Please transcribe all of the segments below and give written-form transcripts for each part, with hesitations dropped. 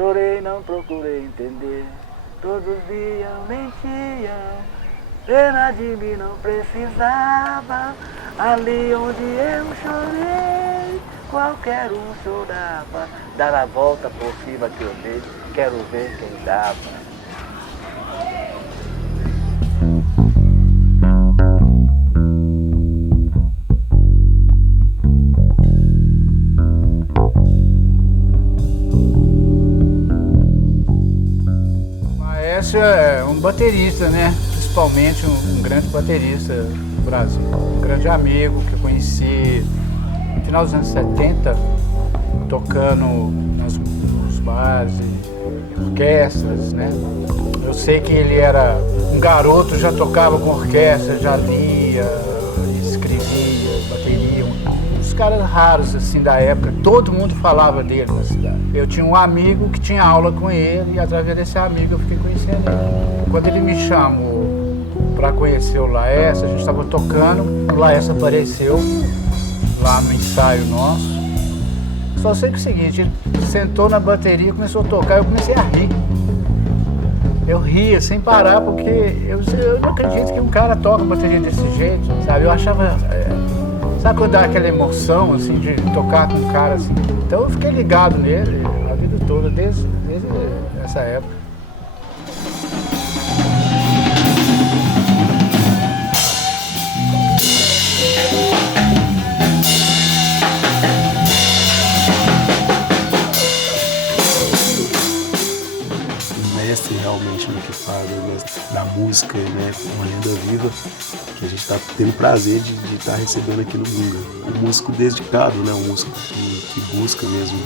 Chorei, não procurei entender. Todos viam, mentiam. Pena de mim não precisava. Ali onde eu chorei, qualquer um chorava. Dar a volta por cima que eu dei, quero ver quem dava. Laércio é um baterista, né? Principalmente um grande baterista do Brasil. Um grande amigo que eu conheci no final dos anos 70, tocando nos bares e orquestras, né? Eu sei que ele era um garoto, já tocava com orquestra, já lia, escrevia, bateria. Uns caras raros assim da época, todo mundo falava dele na cidade. Eu tinha um amigo que tinha aula com ele e através desse amigo eu fiquei conhecendo ele. Quando ele me chamou para conhecer o Laércio, a gente estava tocando, o Laércio apareceu lá no ensaio nosso. Só sei que é o seguinte, ele sentou na bateria, começou a tocar, eu comecei a rir. Eu ria sem parar, porque eu não acredito que um cara toca bateria desse jeito, sabe? Eu achava... sabe quando dá aquela emoção, assim, de tocar com um cara assim? Então eu fiquei ligado nele a vida toda, desde essa época. Realmente no que fala da música, né, uma lenda viva, que a gente está tendo prazer de estar recebendo aqui no Gunga. Um músico dedicado, né, um músico que busca mesmo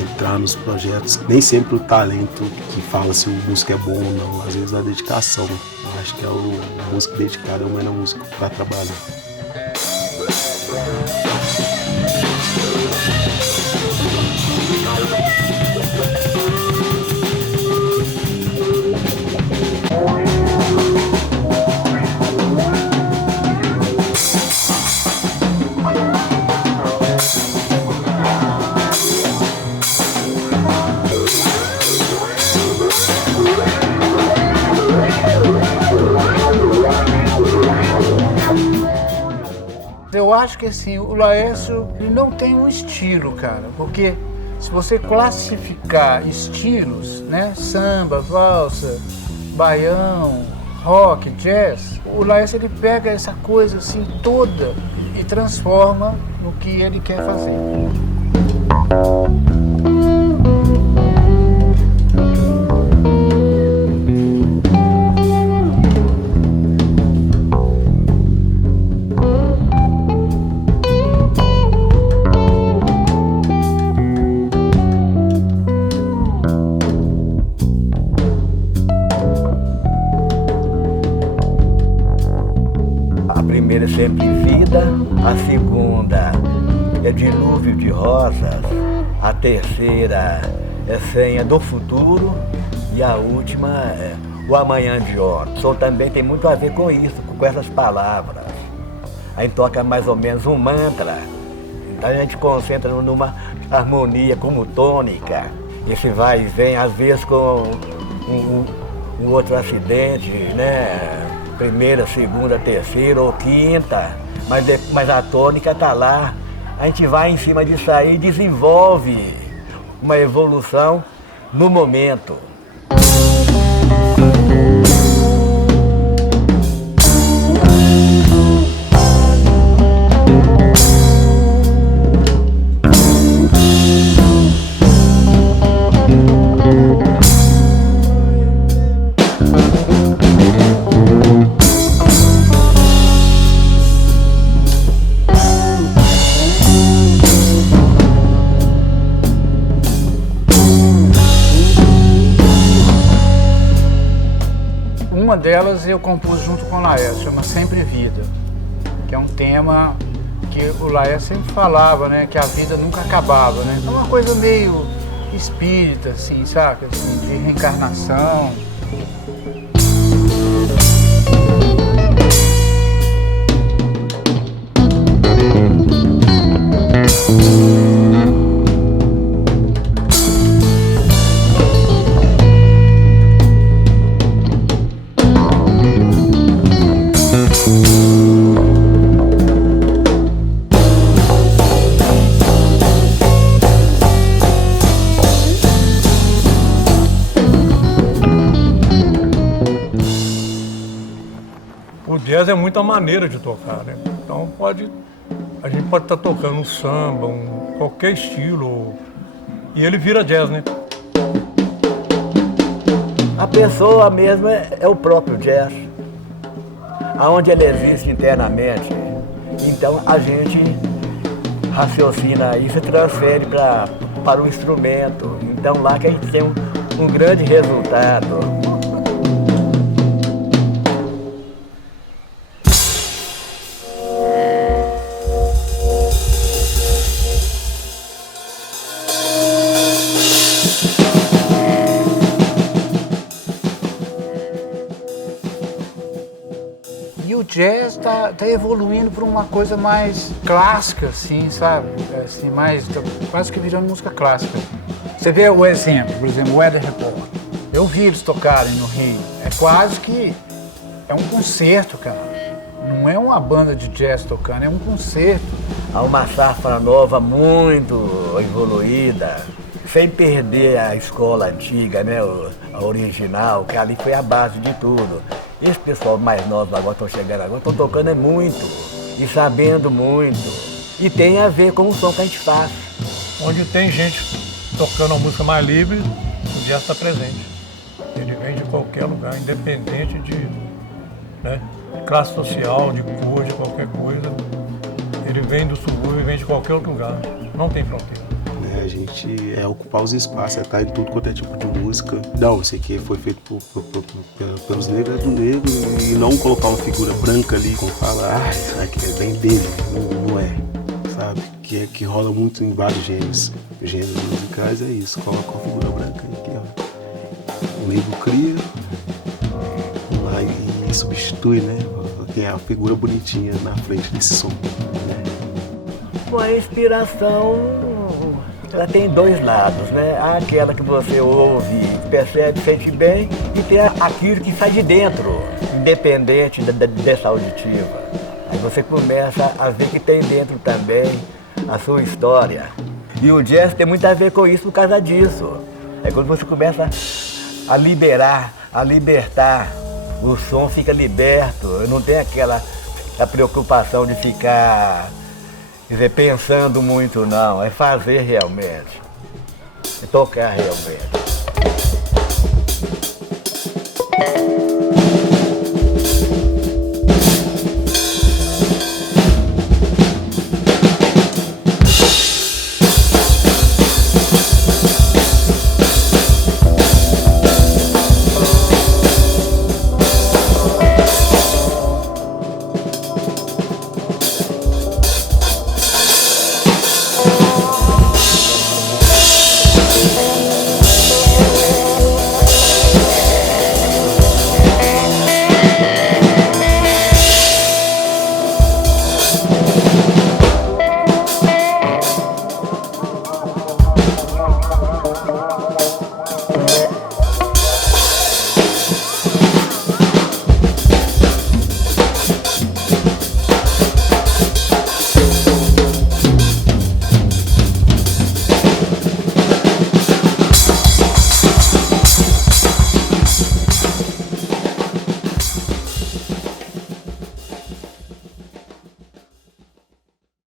entrar nos projetos. Nem sempre o talento que fala se o músico é bom ou não, às vezes a dedicação. Eu acho que é o músico dedicado, é o melhor músico para trabalhar. Eu acho que assim, o Laércio ele não tem um estilo, cara, porque se você classificar estilos, né, samba, valsa, baião, rock, jazz, o Laércio ele pega essa coisa assim toda e transforma no que ele quer fazer. primeira é sempre vida, a segunda é dilúvio de rosas, a terceira é senha do futuro e a última é o amanhã de ontem. O som também tem muito a ver com isso, com essas palavras. A gente toca mais ou menos um mantra, então a gente concentra numa harmonia como tônica. Esse vai e vem, às vezes com um outro acidente, né? Primeira, segunda, terceira ou quinta, mas a tônica está lá. A gente vai em cima disso aí e desenvolve uma evolução no momento. Uma delas eu compus junto com o Laércio, chama Sempre Vida, que é um tema que o Laércio sempre falava, né, que a vida nunca acabava, né? É uma coisa meio espírita, assim, saca? Assim, de reencarnação. jazz é muita maneira de tocar, né? Então a gente pode estar tocando um samba, qualquer estilo, e ele vira jazz, né? A pessoa mesmo é o próprio jazz, aonde ele existe internamente. Então a gente raciocina isso e transfere para o instrumento. Então lá que a gente tem um grande resultado. E o jazz tá evoluindo para uma coisa mais clássica, assim, sabe? Assim, quase que virando música clássica. Você vê o exemplo, por exemplo, o Weather Report. Eu vi eles tocarem no Rio. É quase que é um concerto, cara. Não é uma banda de jazz tocando, é um concerto. Há uma safra nova muito evoluída, sem perder a escola antiga, né? A original, que ali foi a base de tudo. Esse pessoal mais novo agora estão chegando agora, estão tocando muito e sabendo muito. E tem a ver com o som que a gente faz. Onde tem gente tocando a música mais livre, o jazz está presente. Ele vem de qualquer lugar, independente de, né, classe social, de cor, de qualquer coisa. Ele vem do subúrbio, vem de qualquer outro lugar. Não tem fronteira. A gente ocupar os espaços, estar em tudo quanto é tipo de música. Não, isso aqui foi feito pelos negros, é do negro, e não colocar uma figura branca ali, como fala, isso aqui é bem dele, não é, sabe? Que rola muito em vários gêneros musicais, é isso, coloca uma figura branca aqui, ó. O negro cria, e substitui, né? Que é a figura bonitinha na frente desse som, né? Com a inspiração, ela tem dois lados, né? Há aquela que você ouve, percebe, sente bem, e tem aquilo que sai de dentro, independente dessa auditiva. Aí você começa a ver que tem dentro também a sua história. E o jazz tem muito a ver com isso por causa disso. É quando você começa a libertar, o som fica liberto, não tem a preocupação de ficar, quer dizer, pensando muito, não. É fazer realmente, é tocar realmente.